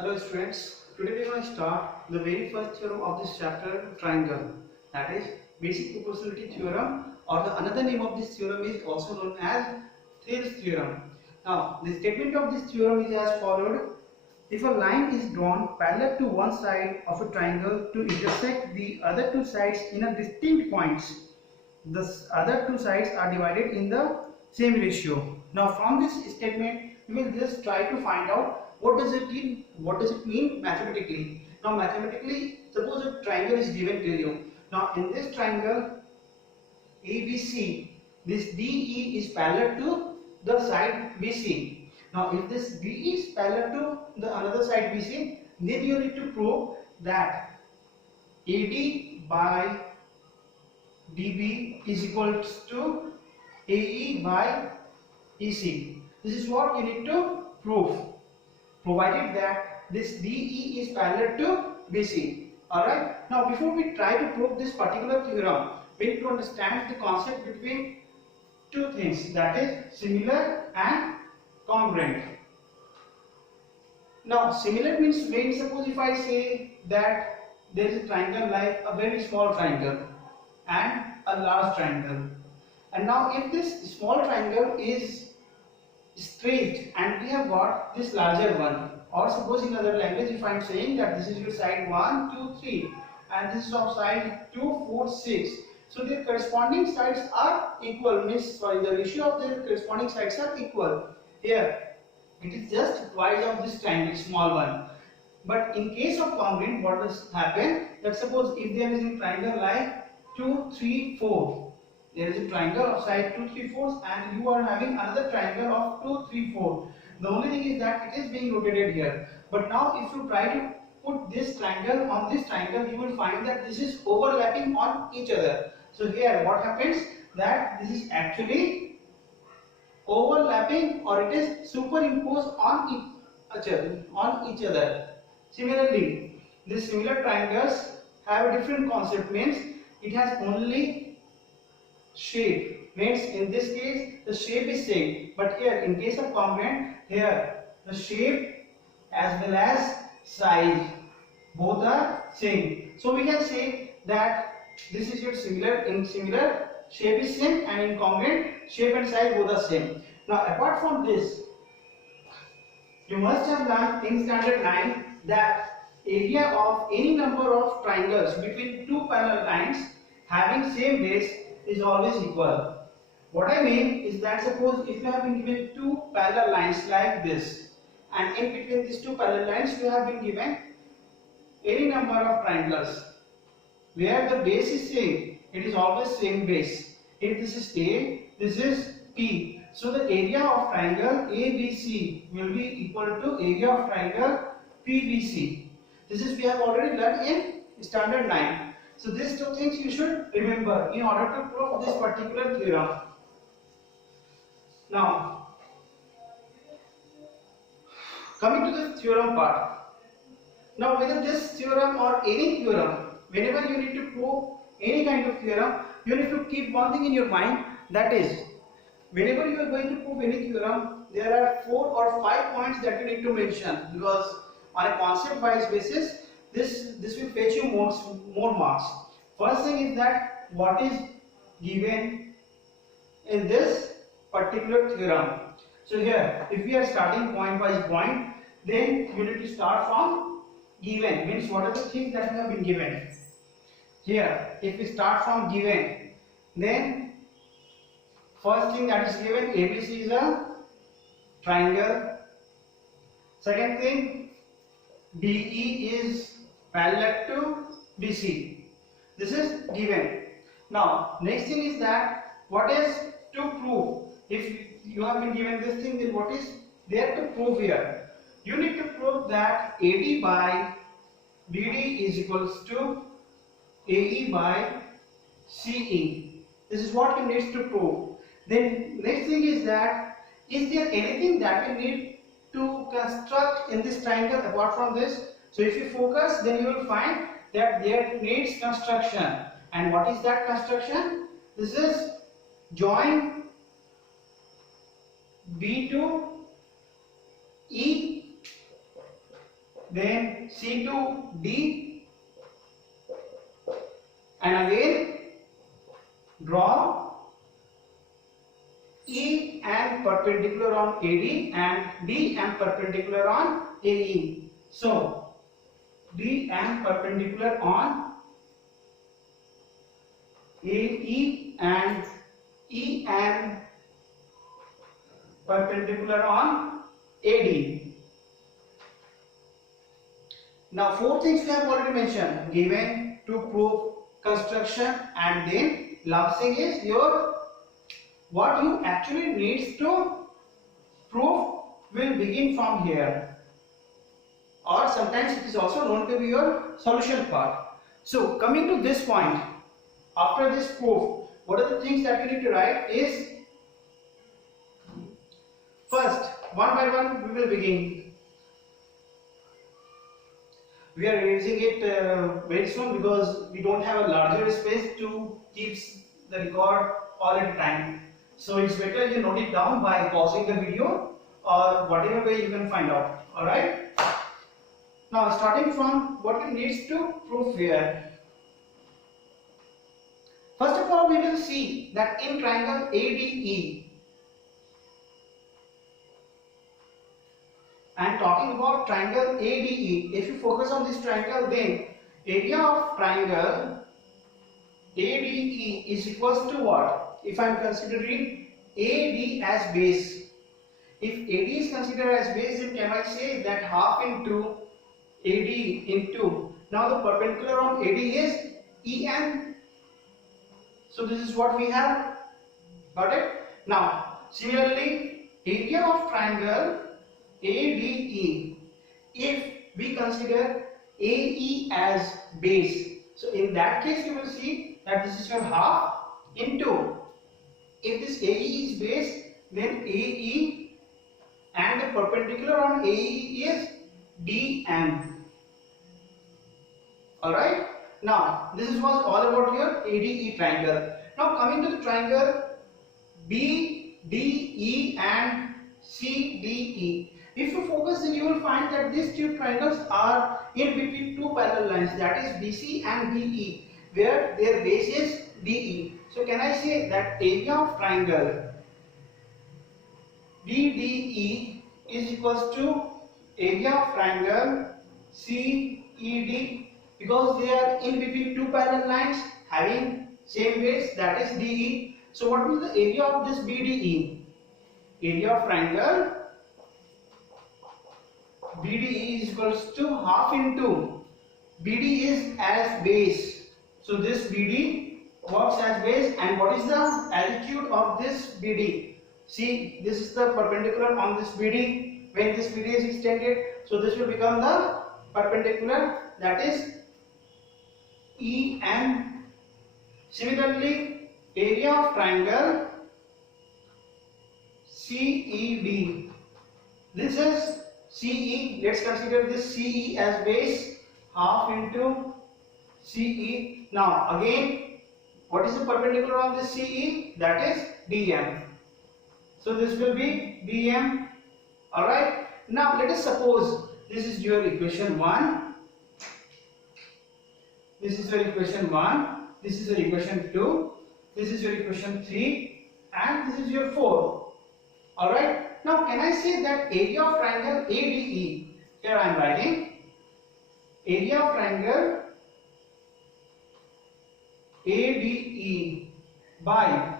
Hello students, today we are going to start the very first theorem of this chapter, triangle, that is basic proportionality theorem, or the another name of this theorem is also known as Thales theorem. Now the statement of this theorem is as followed: if a line is drawn parallel to one side of a triangle to intersect the other two sides in a distinct points, the other two sides are divided in the same ratio. Now from this statement we will just try to find out what does it mean mathematically. Now mathematically, suppose a triangle is given to you. Now in this triangle ABC, this DE is parallel to the side BC. Now if this DE is parallel to the another side BC, then you need to prove that AD by DB is equals to AE by EC. This is what you need to prove, provided that this DE is parallel to BC. Alright. Now before we try to prove this particular theorem, we need to understand the concept between two things, that is similar and congruent. Now similar means, when suppose if I say that there is a triangle like a very small triangle and a large triangle, and now if this small triangle is straight and we have got this larger one, or suppose in other language if I am saying that this is your side 1, 2, 3 and this is of side 2, 4, 6, so their corresponding sides are equal, means the ratio of their corresponding sides are equal. Here it is just twice of this triangle, small one. But in case of congruent, what does happen, that suppose if there is a triangle like 2, 3, 4, there is a triangle of side 2, 3, 4 and you are having another triangle of 2, 3, 4. The only thing is that it is being rotated here. But now if you try to put this triangle on this triangle, you will find that this is overlapping on each other. So here what happens, that this is actually overlapping or it is superimposed on each other. Similarly, these similar triangles have a different concept, means it has only shape, means in this case the shape is same, but here in case of congruent, here the shape as well as size both are same. So we can say that this is your similar shape is same, and in congruent shape and size both are same. Now apart from this, you must have learned in standard 9 that area of any number of triangles between two parallel lines having same base is always equal. What I mean is that suppose if you have been given two parallel lines like this, and in between these two parallel lines you have been given any number of triangles where the base is same, it is always same base. If this is A, this is P. So the area of triangle ABC will be equal to area of triangle PBC. This is we have already learned in standard 9. So these two things you should remember in order to prove this particular theorem. Now, coming to the theorem part. Now whether this theorem or any theorem, whenever you need to prove any kind of theorem, you need to keep one thing in your mind, that is, whenever you are going to prove any theorem, there are 4 or 5 points that you need to mention, because on a concept wise basis, this will fetch you more marks. First thing is that what is given in this particular theorem. So here, if we are starting point by point, then you need to start from given, means what are the things that have been given. Here, if we start from given, then first thing that is given, ABC is a triangle. Second thing, DE is parallel to BC. This is given. Now, next thing is that what is to prove. If you have been given this thing, then what is there to prove here? You need to prove that AD by BD is equals to AE by CE. This is what you need to prove. Then next thing is that, is there anything that we need to construct in this triangle apart from this? So if you focus, then you will find that there needs construction. And what is that construction? This is join B to E then C to D, and again draw E and perpendicular on AD and D and perpendicular on AE. So D and perpendicular on AE and E and perpendicular on AD. Now four things we have already mentioned, given to prove construction, and then last thing is your what you actually needs to prove will begin from here, or sometimes it is also known to be your solution part. So coming to this point, after this proof, what are the things that you need to write is, first one by one we will begin. We are erasing it very soon because we don't have a larger space to keep the record all at a time. So it's better you note it down by pausing the video or whatever way you can find out. Alright. Now starting from what we need to prove here. First of all, we will see that in triangle ADE, I am talking about triangle ADE. If you focus on this triangle, then area of triangle ADE is equals to what? If I am considering AD as base. If AD is considered as base, then can I say that half into AD into, now the perpendicular on AD is EN. So this is what we have. Got it? Now similarly, area of triangle ADE, if we consider AE as base, so in that case you will see that this is your half into, if this AE is base, then AE and the perpendicular on AE is DN. Alright, now this was all about your ADE triangle. Now coming to the triangle BDE and CDE. If you focus, then you will find that these two triangles are in between two parallel lines, that is BC and DE, where their base is DE. So can I say that area of triangle BDE is equals to area of triangle CED, because they are in between two parallel lines having same base, that is DE. So what will the area of this BDE? Area of triangle BDE is equals to half into, BD is as base, so this BD works as base, and what is the altitude of this BD? See, this is the perpendicular on this BD. When this BD is extended, so this will become the perpendicular, that is EN. Similarly, area of triangle CED, this is CE, let's consider this CE as base, half into CE. Now again, what is the perpendicular on this CE? That is DM. So this will be DM. Alright. Now let us suppose this is your equation 1. This is your equation 1. This is your equation 2. This is your equation 3. And this is your 4. Alright. Now can I say that area of triangle ADE, here I am writing area of triangle ADE by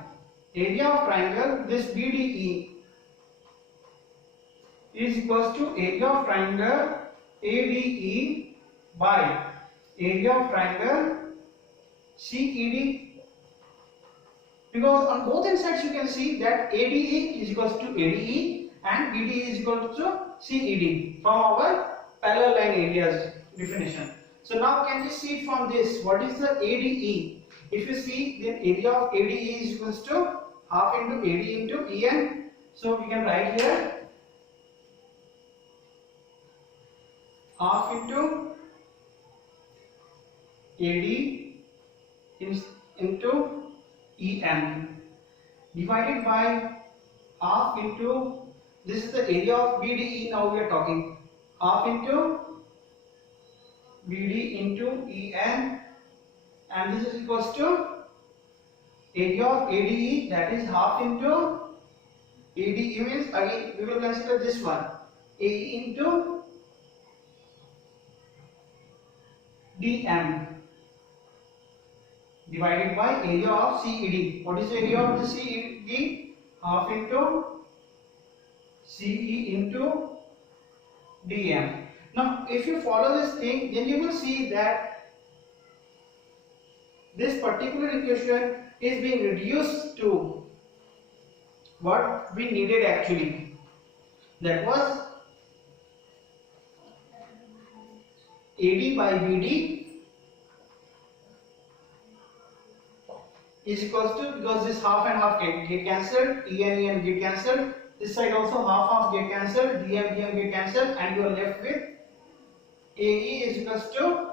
area of triangle this BDE is equals to area of triangle ADE by area of triangle CED. Because on both ends sides you can see that ADE is equals to ADE and BDE is equal to CED from our parallel line areas definition. So now can we see from this what is the ADE? If you see, then area of ADE is equals to half into AD into EN. So we can write here half into AD into EN divided by half into, this is the area of BDE, now we are talking half into BD into EN, and this is equals to area of ADE, that is half into ADE, means again we will consider this one, AE into DM divided by area of CED. What is the area of the CED? Half into CE into DM. Now if you follow this thing, then you will see that this particular equation is being reduced to what we needed actually. That was AD by BD is equals to, because this half and half get cancelled, EN get cancelled, this side also half get cancelled, DM get cancelled, and you are left with AE is equals to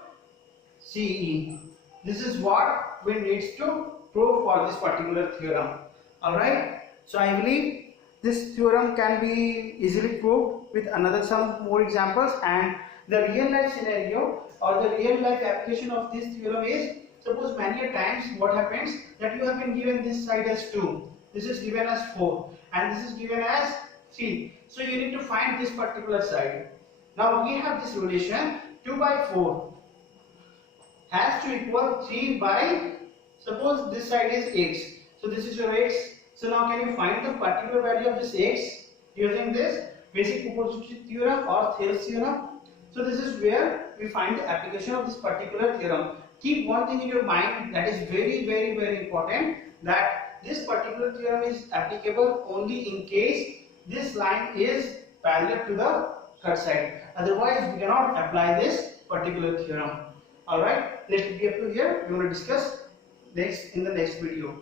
CE. This is what we need to prove for this particular theorem. Alright, so I believe this theorem can be easily proved with some more examples, and the real life scenario or the real life application of this theorem is, suppose many a times what happens that you have been given this side as 2, this is given as 4, and this is given as 3. So you need to find this particular side. Now we have this relation 2 by 4 has to equal 3 by, suppose this side is x, so this is your x. So now can you find the particular value of this x using this basic proportionality theorem or Thales theorem? So this is where we find the application of this particular theorem. Keep one thing in your mind, that is very important, that this particular theorem is applicable only in case this line is parallel to the third side. Otherwise we cannot apply this particular theorem. Alright, let it be up to here. We will discuss next in the next video.